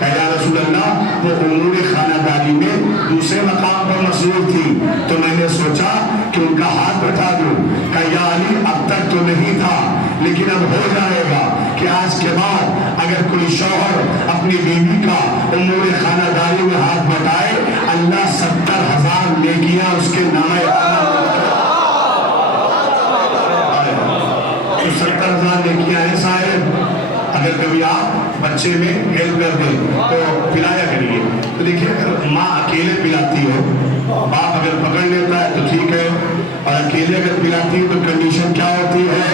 کہ یا رسول اللہ وہ امور خانہ داری میں دوسرے مقام پر مصروف تھی تو میں نے سوچا کہ ان کا ہاتھ بٹھا دوں. کہ یا علی اب تک تو نہیں تھا لیکن اب ہو جائے گا کہ آج کے بعد اگر کوئی شوہر اپنی بیوی کا امور خانہ داری میں ہاتھ بٹائے اللہ 70,000 نیکیاں اس کے نامے 70,000 نیکیاں ہیں صاحب. اگر کبھی آپ بچے میں ہیلپ کر دیں تو پلایا کریے. تو دیکھیے اگر ماں اکیلے پلاتی ہو باپ اگر پکڑ لیتا ہے تو ٹھیک ہے اور اکیلے اگر پلاتی ہو تو کنڈیشن کیا ہوتی ہے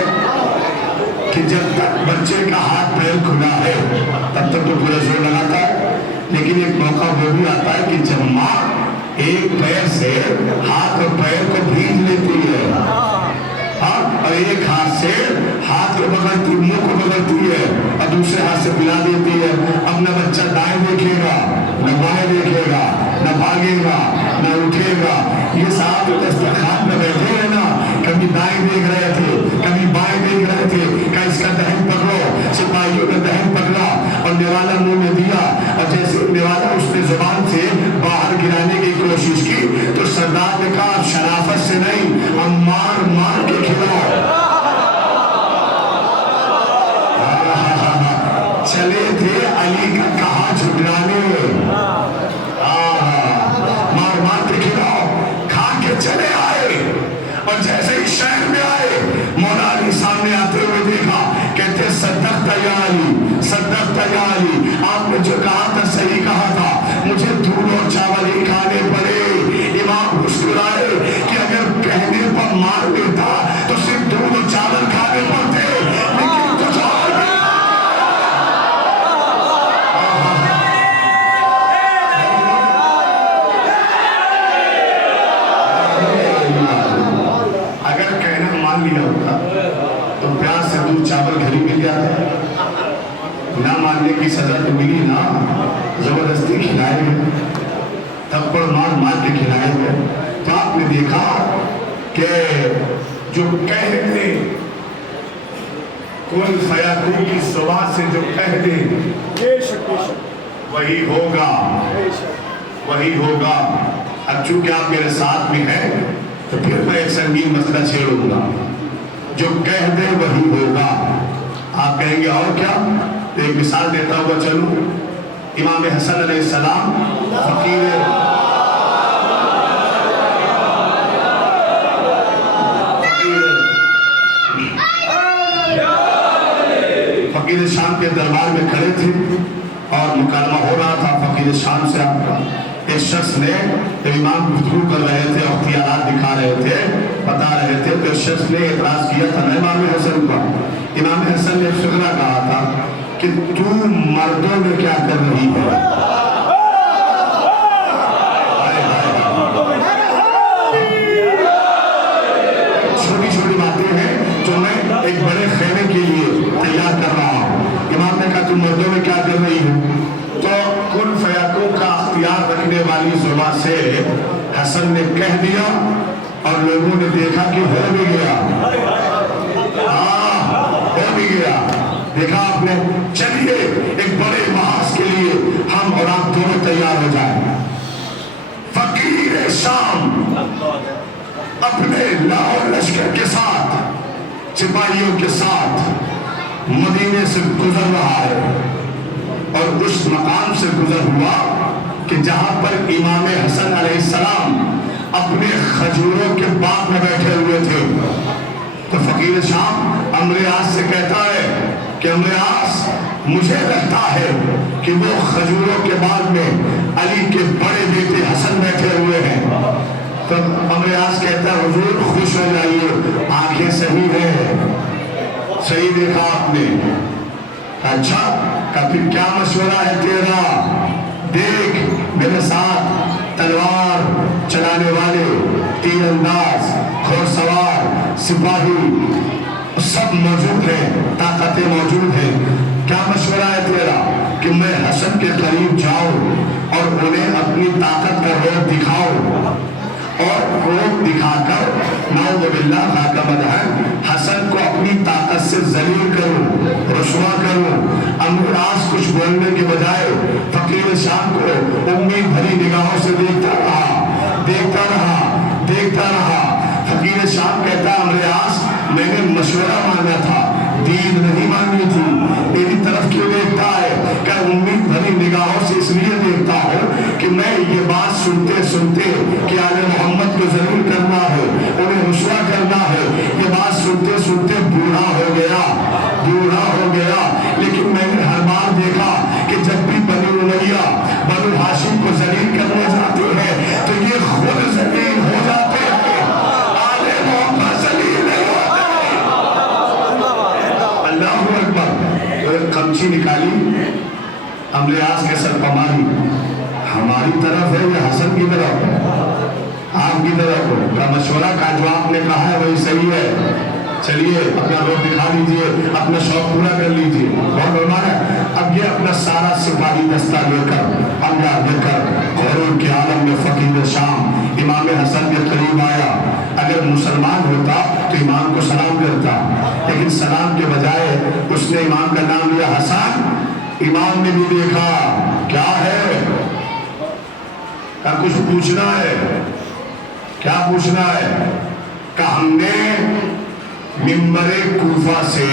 کہ جب تک بچے کا ہاتھ پیر کھلا ہے تب تک تو پورا زور لگاتا ہے. لیکن ایک موقع وہ بھی آتا ہے کہ جب ماں ایک پیر سے ہاتھ اور پیر کو بھیج لیتی ہے اور ایک ہاتھ سے ہاتھ کو پکڑتی منہ کو پکڑتی ہے اور دوسرے ہاتھ سے پلا دیتی ہے. اب نہ بچہ دائیں دیکھے گا نہ بائیں دیکھے گا نہ بھاگے گا نہ اٹھے گا. یہ صاحب دسترخوان پہ بیٹھے ہیں نا کبھی دائیں دیکھ رہے تھے کبھی بائیں دیکھ رہے تھے کہ اس کا دہن پکڑو. سپاہیوں نے دہن پکڑا اور نوالا منہ میں دیا اور جیسے نوالا اس نے زبان سے باہر گرانے کی کوشش کی تو سردار نے کہا شرافت سے نہیں ہم مار مار کے کھلاؤ. چلے تھے علی کا کہاں جھٹلانے مار مار کے کھلاؤ. کھا کے چلے آئے اور جیسے ہی شہر میں آئے مولا علی سامنے آتے ہوئے دیکھا کہتے صدقت یا علی صدقت یا علی آپ نے جو کہا تھا صحیح کہا تھا مجھے دودھ اور چاول ہی کھانے پڑے. امام مسکرائے کہ اگر کہنے پر مار لیتا تو صرف دودھ اور چاول کھانے پڑتے لیکن کچھ اور بھی. اگر کہنا مان لیا ہوتا تو پیاز سے دودھ چاول گھر ہی مل جاتا. نہ ماننے کی سزا تو ملی نا زبردستی کھلائے گئے تھپڑ مار مار کے کھلائے گئے. تو آپ نے دیکھا کہ جو کہہ دے کن فیکون کی زبان سے جو کہہ دے وہی ہوگا وہی ہوگا. اب چونکہ آپ میرے ساتھ میں ہیں تو پھر میں ایک سنگین مسئلہ چھیڑوں گا. جو کہہ دے وہی ہوگا. آپ کہیں گے اور کیا؟ تو ایک مثال دیتا ہوا چلوں. امام حسن علیہ السلام فقیر شام کے دربار میں کھڑے تھے اور مکالمہ ہو رہا تھا فقیر شام سے. آپ کا ایک شخص نے امام گفتگو کر رہے تھے اختیارات دکھا رہے تھے بتا رہے تھے تو شخص نے اعتراض کیا تھا امام حسن کا. امام حسن نے فقرہ کہا تھا کہ تو مردوں میں کیا کر رہی ہے. چھوٹی چھوٹی باتیں ہیں جو میں ایک بڑے خیمے کے لیے تیار کر رہا ہوں. امام نے کہا تم مردوں میں کیا کر رہی ہو. تو کن فیکون کا اختیار رکھنے والی زبان سے حسن نے کہہ دیا اور لوگوں نے دیکھا کہ ہو بھی گیا ہو بھی گیا. دیکھا آپ نے. چلیے ایک بڑے محاذ کے لیے ہم اور آپ دونوں تیار ہو جائیں. فقیر شام اپنے لاہور لشکر کے ساتھ سپاہیوں کے ساتھ مدینے سے گزر رہا ہے اور اس مقام سے گزر ہوا کہ جہاں پر امام حسن علیہ السلام اپنے کھجوروں کے باغ میں بیٹھے ہوئے تھے. تو فقیر شام امریاس سے کہتا ہے کہ امریاس مجھے لگتا ہے کہ وہ کھجوروں کے باغ میں علی کے بڑے بیٹے حسن بیٹھے ہوئے ہیں. تو امریاس کہتا ہے حضور خوش ہو جائیے آنکھیں صحیح ہیں صحیح دیکھا آپ نے. اچھا پھر کیا مشورہ ہے تیرا. دیکھ میرے ساتھ تلوار چلانے والے تیر انداز گھوڑ سوار سپاہی سب موجود ہیں طاقتیں موجود ہیں. کیا مشورہ ہے تیرا کہ میں حسن کے قریب جاؤں اور انہیں اپنی طاقت کا روپ دکھاؤں اور روپ دکھا کر نعوذ باللہ خاکہ مدہن حسن کو اپنی طاقت سے ذلیل کروں رسوا کروں. امراض کچھ بولنے کے بجائے مشورہ مانگا تھا، دین نہیں مانگی تھی. میری طرف کیوں دیکھتا ہے؟ کہ امید بھری نگاہوں سے اس لیے دیکھتا ہوں کہ میں یہ بات سنتے سنتے کہ آل محمد کو ضرور کرنا ہے، انہیں رسوا کرنا ہے، یہ بات سنتے سنتے بوڑھا ہو گیا. لیکن میں نے ہر بار دیکھا کہ جب بھی بنو امیہ بنو ہاشم کو ذلیل کرنے جاتے ہیں تو یہ خود ذلیل ہو جاتے ہیں، آل محمد ذلیل نہیں ہوتے. اللہ اکبر. تو ایک قمچی نکالی، عمرو عاص کے سر پر ماری. ہماری طرف ہے یا حسن کی طرف ہے؟ آپ کی طرف ہو. کا مشورہ کا جو آپ نے کہا ہے وہی صحیح ہے. چلیے اپنا روپ دکھا لیجئے، اپنا شوق پورا کر لیجئے. بہت فرمایا. اب یہ اپنا سارا سپاہی دستہ لے کر، انگا لے کر غرور کے عالم میں فقیر شام امام حسن کے قریب آیا. اگر مسلمان ہوتا تو امام کو سلام کرتا، لیکن سلام کے بجائے اس نے امام کا نام لیا حسن. امام نے بھی دیکھا کیا ہے، کیا کچھ پوچھنا ہے؟ کیا پوچھنا ہے؟ کہ ہم نے منبر کوفہ سے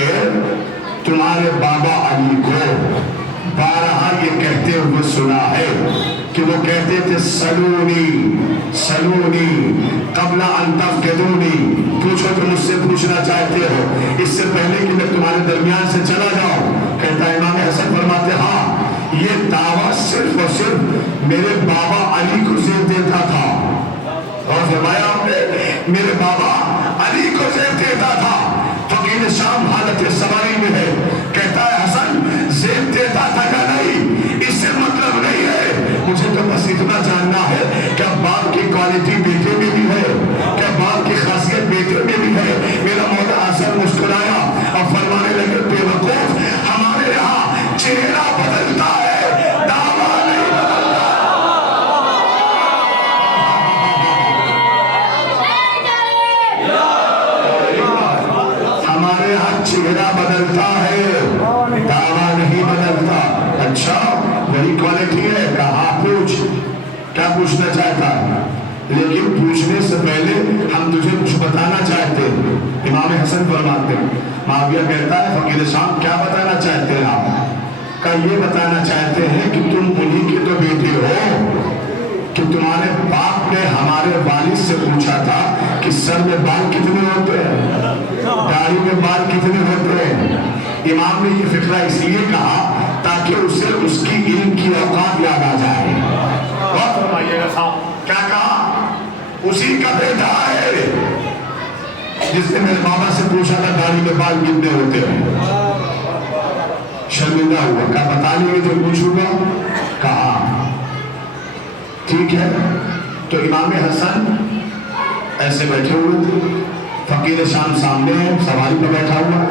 تمہارے بابا علی کو بارہا یہ کہتے ہوئے سنا ہے کہ وہ کہتے تھے سلونی قبل ان تفقدونی. پوچھو جو مجھ سے پوچھنا چاہتے ہو اس سے پہلے کہ میں تمہارے درمیان سے چلا جاؤں. کہتا ہے امام حسن فرماتے ہاں یہ دعویٰ صرف اور صرف میرے بابا علی کو زیب دیتا تھا. اور فرمایا ہم نے میرے بابا علی کو زیب دیتا تھا. فقیر شام حالت سواری میں ہے. کہتا ہے حسن زیب دیتا تھا یا نہیں اس سے مطلب نہیں ہے، مجھے تو بس اتنا جاننا ہے کہ باپ کی کوالٹی بیٹے میں بھی ہے، کہ باپ کی خاصیت بیٹے میں بھی ہے. میرا مولا حسن مسکرایا اور فرمانے لگے بے وقوف، ہمارے یہاں چہرہ بدلتا ہے، دعویٰ نہیں بدلتا. ہمارے یہاں چہرہ بدلتا ہے، دعویٰ نہیں بدلتا. اچھا وہی کوالٹی ہے؟ کہا پوچھ. کیا پوچھنا چاہتا ہے؟ لیکن پوچھنے سے پہلے ہم تجھے کچھ بتانا چاہتے ہیں. امام حسن فرماتے ہیں. معاویہ کہتا ہے فقیر شام کیا بتانا چاہتے ہیں آپ؟ کہ یہ بتانا چاہتے ہیں کہ تم انہی کے تو بیٹے ہو کہ تمہارے باپ نے ہمارے والد سے پوچھا تھا کہ سر میں بال کتنے ہوتے ہیں، داڑھی میں بال کتنے ہوتے ہیں. امام نے یہ فقرہ اس لیے کہا تاکہ اسے اس کی علم کی اوقات یاد آ جائے. بہت فرمائیے گا صاحب. کیا کہا؟ اسی کا بیٹا ہے جس نے میرے بابا سے پوچھا تھا داڑھی میں بال کتنے ہوتے ہیں. شرمندہ ہوا. کیا بتا لیں گے جو پوچھوں گا؟ کہا ٹھیک ہے. تو امام حسن ایسے بیٹھے ہوئے تھے، فقیر شام سامنے سواری پہ بیٹھا ہوا.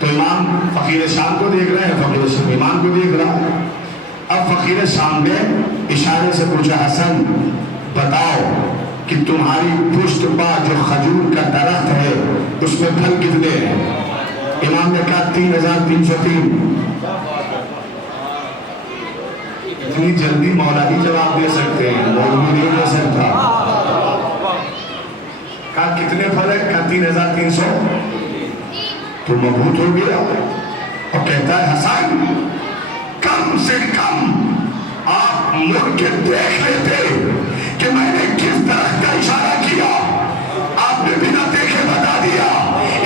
تو امام فقیر شام کو دیکھ رہے ہیں، فقیر شام امام کو دیکھ رہا ہے. اب فقیر شام نے اشارے سے پوچھا حسن بتاؤ کہ تمہاری پشت پا جو کھجور کا درخت ہے اس میں پھل کتنے ہیں؟ امام نے کہا 3303. اتنی جلدی مولا ہی جواب دے سکتے ہیں، مولوی نہیں دے سکتا. کہا کتنے پھل ہے؟ کہا 3300. تو مبہوت ہو گیا اور کہتا ہے حسن کم سے کم آپ مڑ کے دیکھ لیتے کہ میں نے کس درخت کا اشارہ کیا. آپ نے بنا دیکھے بتا دیا.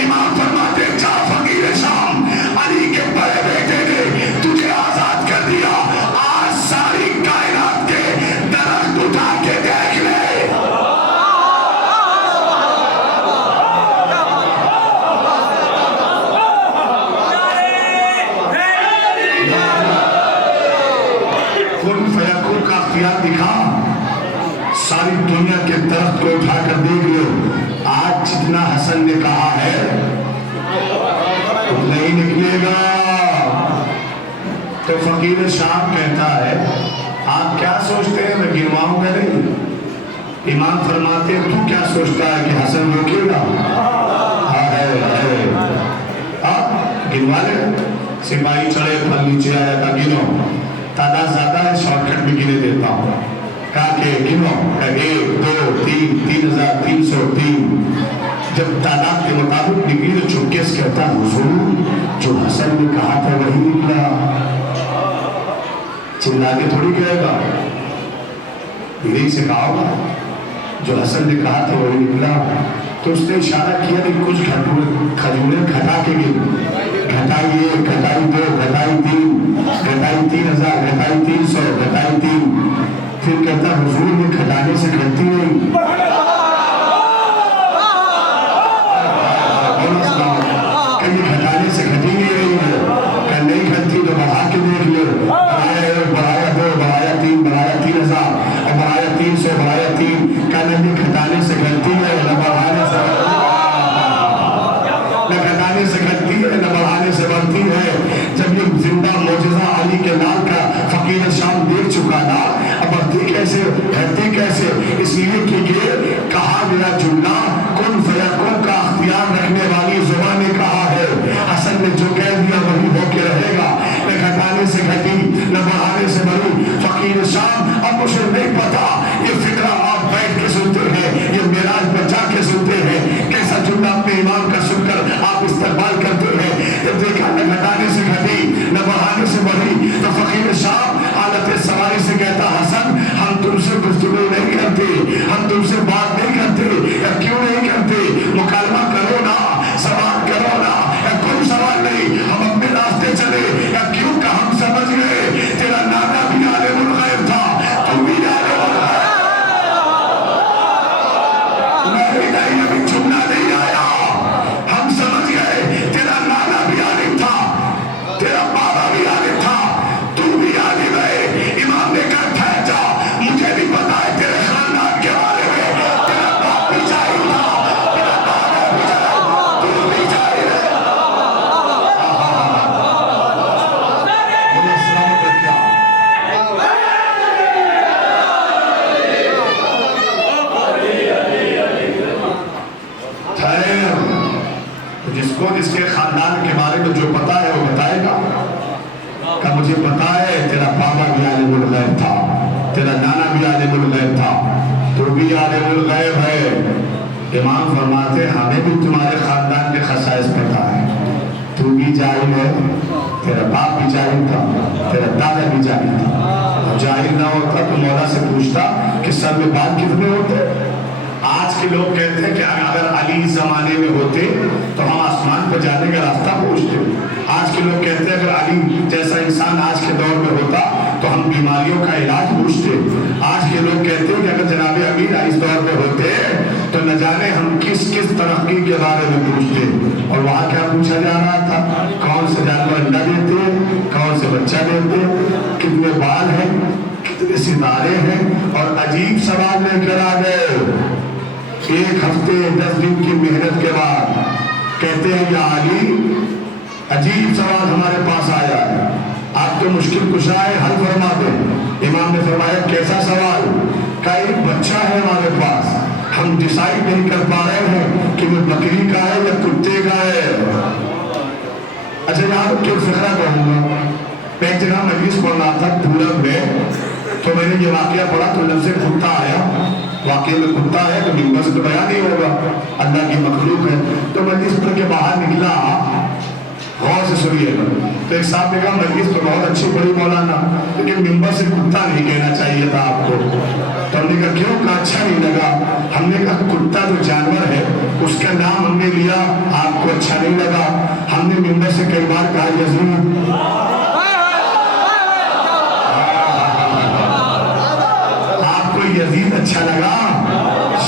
امام فرماتے جا فقیر شام، علی کے بڑے بیٹے نے تجھے آزاد کر دیا. آج ساری کائنات کے درخت اٹھا کے دیکھ لے. دکھا ساری دنیا کے درخت کو اٹھا کر دیکھ لو. آج جتنا حسن نے کہا ہے نہیں نکلے گا. تو فقیر شام کہتا ہے آپ کیا سوچتے ہیں میں گنواؤں گا نہیں. امام فرماتے ہیں تو کیا سوچتا ہے کہ حسن روکے گا؟ گنوا لے. سپاہی چڑھے پھل نیچے آیا تھا گنو. تعداد زیادہ ہے شارٹ کٹ میں گنے دیتا ہوں. کہا کہ گنو 1 2 3 3303. جب تعداد کے مطابق نکلی تو چپکے سے کہتا حضور جو حسن نے کہا تھا وہی نکلا. چلا کے تھوڑی کہے گا, یہی سے کہا ہوگا جو حسن نے کہا تھا وہی نکلا. تو اس نے اشارہ کیا کہ کچھ کھجوریں گھٹا کے گن, گھٹائی 1, گھٹائی 2, گھٹائی 3, گھٹائی 3000, گھٹائی 300, گھٹائی 3. پھر کہتا حضور نے گھٹانے سے گھٹتی نہیں. کہیں گھٹانے سے گھٹی نہیں رہی ہے, کہ نہیں گھٹتی تو بڑھا کے دیکھ لے. بڑھایا 2, بڑھایا 3, بڑھایا 3000, اور بڑھایا 300, بڑھایا 3. کہنے بھی گھٹانے سے گھٹتی ہے نہ بڑھانے سے, نہ گھٹانے سے گھٹتی ہے نہ بڑھانے سے بڑھتی ہے. جب یہ زندہ معجزہ علی کے نام کا فقیر شام دیکھ چکا نا, اب بڑھتی کیسے گھٹتی کیسے؟ اس لیے کہ یہ کہا گیا جملہ کن فیکون کا اختیار رکھنے والی زبان نے کہا ہے. حسن نے جو کہہ دیا وہی ہو کے رہے گا. نہ گھٹانے سے گھٹی نہ بڑھانے سے بڑھی. فقیر شام اب مجھے نہیں پتا یہ فکرہ آپ بیٹھ کے سنتے ہیں, یہ معراج پر جا کے سنتے ہیں, کیسا جملہ اپنے امام کا سن کر آپ استقبال کرتے ہیں. جب دیکھا نہ گھٹانے سے گھٹی نہ بڑھانے سے بڑھی تو فقیر شام حالت سواری سے کہتا حسن ہم تم سے گفتگو نہیں کرتے, ہم تم سے بات نہیں کرتے. یا کیوں نہیں کرتے؟ مکالمہ کرو نا, سوال کرو نا. یا کوئی سوال نہیں, ہم اپنے راستے چلے. یا کیوں کہ ہم سمجھ گئے تیرا نانا بھی عالم الغیب تھا, تم بھی عالم الغیب. میں ابھی جملہ نہیں آیا, ہم سمجھ گئے تیرا نانا بھی عالم تھا, تیرا بابا بھی عالم تھا, تو بھی عالم ہے. امام نے کہا ٹھہر جا, مجھے بھی پتا ہے تیرے خاندان کے بارے میں. تیرا باپ بھی جاہل تھا, تیرا دادا بھی جاہل, تو بھی جاہل ہے. جس کو جس کے خاندان کے بارے میں جو پتا ہے وہ بتائے گا. کہ مجھے پتا ہے تیرا بابا بھی عالم الغیب تھا, تیرا نانا بھی عالم الغیب تھا, تو بھی عالم الغیب ہے. امام فرماتے ہمیں بھی تمہارے خاندان کے خصائص پتا ہے. تو بھی جاہل ہے, تیرا باپ بھی جاہل تھا, تیرا دادا بھی جاہل تھا. جاہل نہ ہوتا تو مولا سے پوچھتا کہ سر میں بال کتنے ہوتے. آج کے لوگ کہتے ہیں کہ اگر علی زمانے میں ہوتے تو ہم آسمان پر جانے کا راستہ پوچھتے. آج کے لوگ کہتے ہیں اگر علی جیسا انسان آج کے دور میں ہوتا تو ہم بیماریوں کا علاج پوچھتے. آج کے لوگ کہتے ہیں کہ اگر جناب امیر اس دور میں ہوتے تو نہ جانے ہم کس کس ترقی کے بارے میں پوچھتے. اور وہاں کیا پوچھا جا رہا تھا؟ کون سے جانور انڈا دیتے, کون سے بچہ دیتے, کتنے بال ہیں, کتنے ستارے ہیں. اور عجیب سوال لے کر آ گئے. 1 ہفتے 10 دن کی محنت کے بعد کہتے ہیں یا علی عجیب سوال ہمارے پاس آیا ہے, آپ تو مشکل کشا ہے, حل فرما دیں. امام نے فرمایا کیسا سوال؟ کہ ایک بچہ ہے ہمارے پاس, ہم ڈیسائیڈ نہیں کر پا رہے ہیں کہ وہ بکری کا ہے یا کتے کا ہے. اچھا یہاں تو کیوں فکرہ کہوں گا. میں ایک جگہ مجلس پڑھ رہا تھا پورب میں, تو میں نے یہ واقعہ پڑھا تو لفظ کتا آیا. واقعی میں کتا ہے تو منبر سے تو بیان نہیں ہوگا, اللہ کی مخلوق ہے. تو مجلس پڑھ کے باہر نکلا, غور سے سنیے گا. تو ایک صاحب نے کہا مجلس تو بہت اچھی پڑھی مولانا, لیکن منبر سے کتا نہیں کہنا چاہیے تھا آپ کو. تو ہم نے کہا کیوں؟ کہا اچھا نہیں لگا. ہم نے کہا کتا جو جانور ہے اس کا نام ہم نے لیا, آپ کو اچھا نہیں لگا. ہم نے منبر سے کئی بار کہا یزید, آپ کو یزید اچھا لگا,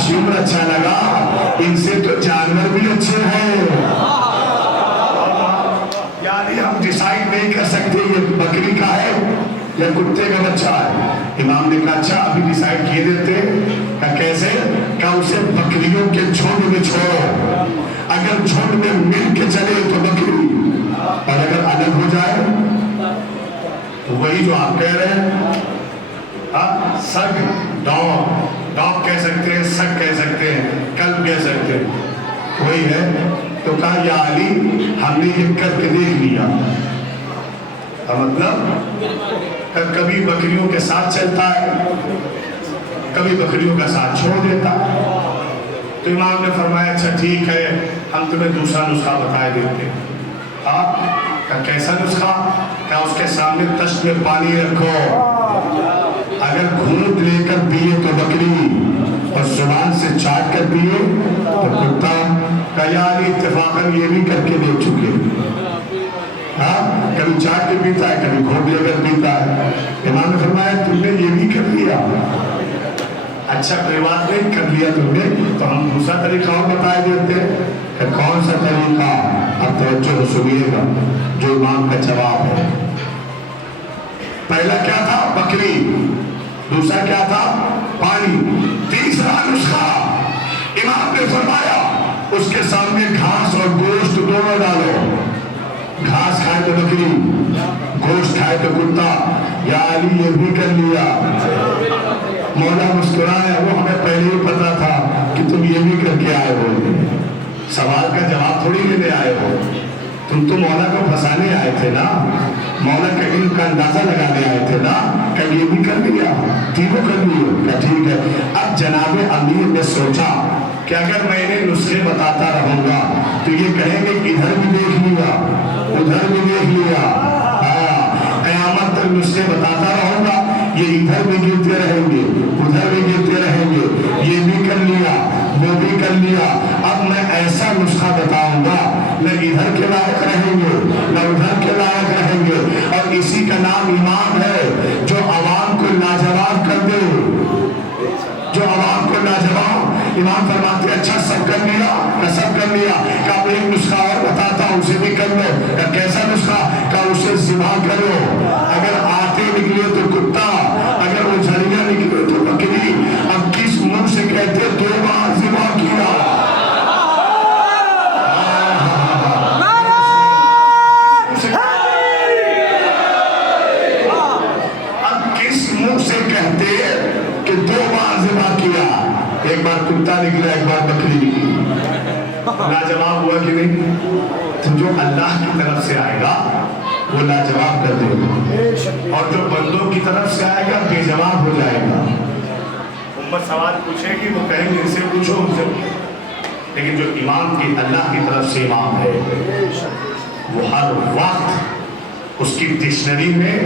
شمر اچھا لگا, ان سے تو جانور بھی اچھے ہیں. یعنی ہم ڈیسائیڈ نہیں کر سکتے یہ بکری کا ہے یا کتے کا بچہ ہے. امام نے کہا اچھا ابھی ڈیسائیڈ کیے دیتے. کہ کیسے؟ کہ اسے بکریوں کے جھنڈ میں چھوڑو. اگر جھنڈ میں مل کے چلے تو بکری, اور اگر الگ ہو جائے تو وہی جو آپ کہہ رہے ہیں, سگ ڈاگ کہہ سکتے ہیں, سگ کہہ سکتے ہیں, کلب کہہ سکتے ہیں, وہی ہے. تو کہا یا علی ہم نے یہ کر کے دیکھ لیا. مطلب کبھی بکریوں کے ساتھ چلتا ہے, کبھی بکریوں کا ساتھ چھوڑ دیتا. تو امام نے فرمایا اچھا ٹھیک ہے ہم تمہیں دوسرا نسخہ بتائے دیتے ہیں. کہا کیسا نسخہ؟ کہا اس کے سامنے تشت میں پانی رکھو, اگر گھونٹ لے کر پیے تو بکری اور زبان سے چاٹ کر پیے تو کتا. کہا یعنی اتفاقاً یہ بھی کر کے دیکھ چکے, کبھی چاٹ کے پیتا ہے کبھی گھونٹ لے کر پیتا ہے. امام نے فرمایا تم نے یہ بھی کر لیا, اچھا کوئی بات نہیں کر لیا تم نے, تو ہم دوسرا طریقہ اور بتائے دیتے ہیں. کہ کون سا طریقہ؟ اب توجہ سنیے گا جو امام کا جواب ہے. پہلا کیا تھا؟ بکری. دوسرا کیا تھا؟ پانی. تیسرا نسخہ امام نے فرمایا اس کے سامنے گھاس اور گوشت دونوں ڈالو. گھاس کھائے تو بکری, گوشت کھائے تو کتا. یا علی یہ بھی کر لیا. مولا مسکرایا, وہ ہمیں پہلے ہی پتا تھا کہ تم یہ بھی کر کے آئے ہو, سوال کا جواب تھوڑی لینے آئے ہو, تم تو مولا کو پھنسانے آئے تھے نا, مولا کے علم کا اندازہ لگانے آئے تھے نا. کہ یہ بھی کر لیا, تینوں کر لیے. کہ ٹھیک ہے. اب جناب امیر نے سوچا کہ اگر میں انہیں نسخے بتاتا رہوں گا تو یہ کہیں گے ادھر بھی دیکھ لیا ادھر بھی دیکھ لیا, قیامت تک نسخے بتاتا رہوں گا, یہ ادھر بھی گرتے رہیں گے ادھر بھی گرتے رہیں گے, یہ بھی کر لیا وہ بھی کر لیا. اب میں ایسا نسخہ بتاؤں گا نہ ادھر کے لائق رہیں گے نہ ادھر کے لائق رہیں گے. اور اسی کا نام امام ہے جو عوام کو لاجواب کر دے, جو عوام کو لاجواب. امام فرماتے اچھا سب کر لیا, نہ سب کر لیا. کہ اب ایک نسخہ اور بتاتا ہوں اسے بھی کر لو. کہ کیسا نسخہ؟ کہ اسے ذبح کرو, اگر آتے نکلے تو کتا, اگر وہ جھڑیاں نکلے تو بکری. اب کس منہ سے کہتے 2 بار ذبح کیا؟ اب کس منہ سے کہتے کہ 2 بار ذبح کیا؟ ایک بار کتا نکلا ایک بار بکری نکلی. لاجواب ہوا کہ نہیں؟ تو جو اللہ کی طرف سے آئے گا وہ لاجواب کر دے گا, اور جو بندوں کی طرف سے آئے گا بے جواب ہو جائے گا. امت سوال پوچھے گی وہ کہیں گے ان سے پوچھو ان سے. لیکن جو امام کی اللہ کی طرف سے امام ہے وہ ہر وقت اس کی ڈکشنری میں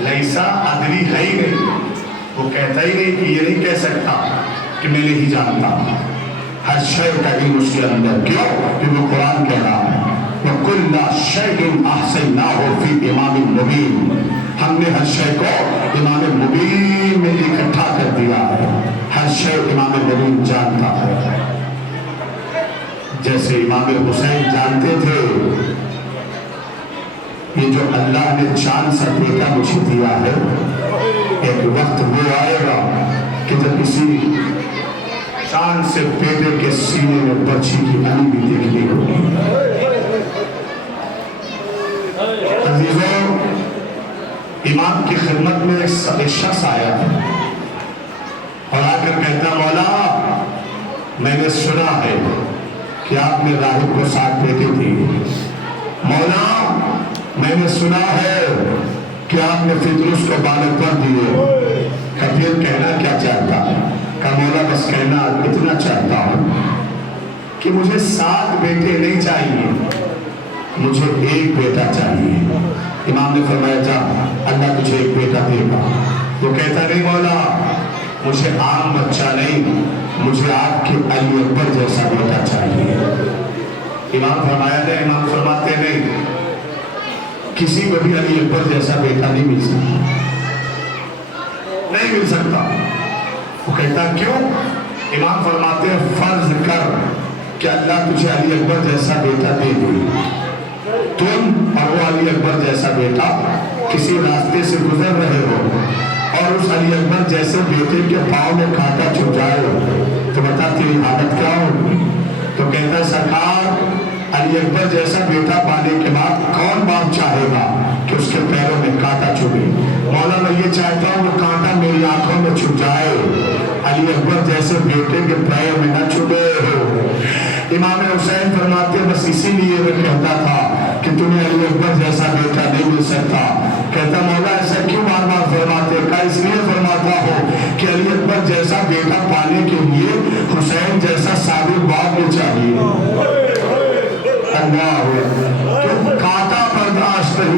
لیسا ادری ہے ہی نہیں. وہ کہتا ہی نہیں کہ یہ نہیں کہہ سکتا کہ میں نہیں جانتا. ہر شے کا علم اس کے اندر. کیوں؟ کہ وہ قرآن کہہ رہا ہے وَكُلَّ شَيْءٍ أَحْصَيْنَاهُ فِي إِمَامٍ مُبِينٍ. ہم نے ہر شے کو امام مبین میں اکٹھا کر دیا ہے. ہر شے امام مبین جانتا ہے. جیسے امام حسین جانتے تھے یہ جو اللہ نے چاند سا بیٹا مجھے دیا ہے, ایک وقت وہ آئے گا کہ جب کسی چاند سے بیٹے کے سینے میں بچی کی علی بھی دیکھنی ہوگی. عزیزوں, امام کی خدمت میں ایک شخص آیا اور آ کر کہتا مولا میں نے سنا ہے کہ آپ نے راہب کو 7 بیٹے دیے. مولا میں نے سنا ہے کہ آپ نے فطرس کو بالغ پر دیے. پھر کہنا کیا چاہتا ہے؟ کہ مولا بس کہنا اتنا چاہتا ہوں کہ مجھے 7 بیٹے نہیں چاہیے, مجھے 1 بیٹا چاہیے. امام نے فرمایا جا اللہ تجھے 1 بیٹا دے گا. وہ کہتا نہیں مولا مجھے عام بچہ نہیں, مجھے آپ کے علی اکبر جیسا بیٹا چاہیے. امام فرمایا نہیں, امام فرماتے نہیں کسی کو بھی علی اکبر جیسا بیٹا نہیں مل سکتا, نہیں مل سکتا. وہ کہتا کیوں؟ امام فرماتے ہیں فرض کر کہ اللہ تجھے علی اکبر جیسا بیٹا دے دے, تم اور وہ علی اکبر جیسا بیٹا کسی راستے سے گزر رہے ہو اور اس علی اکبر جیسے بیٹے کے پاؤں میں کانٹا چھپ جائے تو بتا تیری حالت کیا ہوگی؟ تو کہتا سرکار علی اکبر جیسا بیٹا پانے کے بعد کون باپ چاہے گا کہ اس کے پیروں میں کانٹا چھپے؟ مولا میں یہ چاہتا ہوں وہ کانٹا میری آنکھوں میں چھپ جائے, علی اکبر جیسے بیٹے کے پیر میں نہ چھپے. امام حسین فرماتے بس اسی لیے میں کہتا تھا کہ تمہیں علی اکبر جیسا بیٹا نہیں مل سکتا. کہتا مولا ایسا کیوں بار بار فرماتے؟ کہ اس لیے فرماتا ہو کہ علی اکبر جیسا بیٹا پانے کے لیے حسین جیسا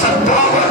57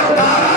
18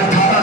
18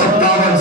57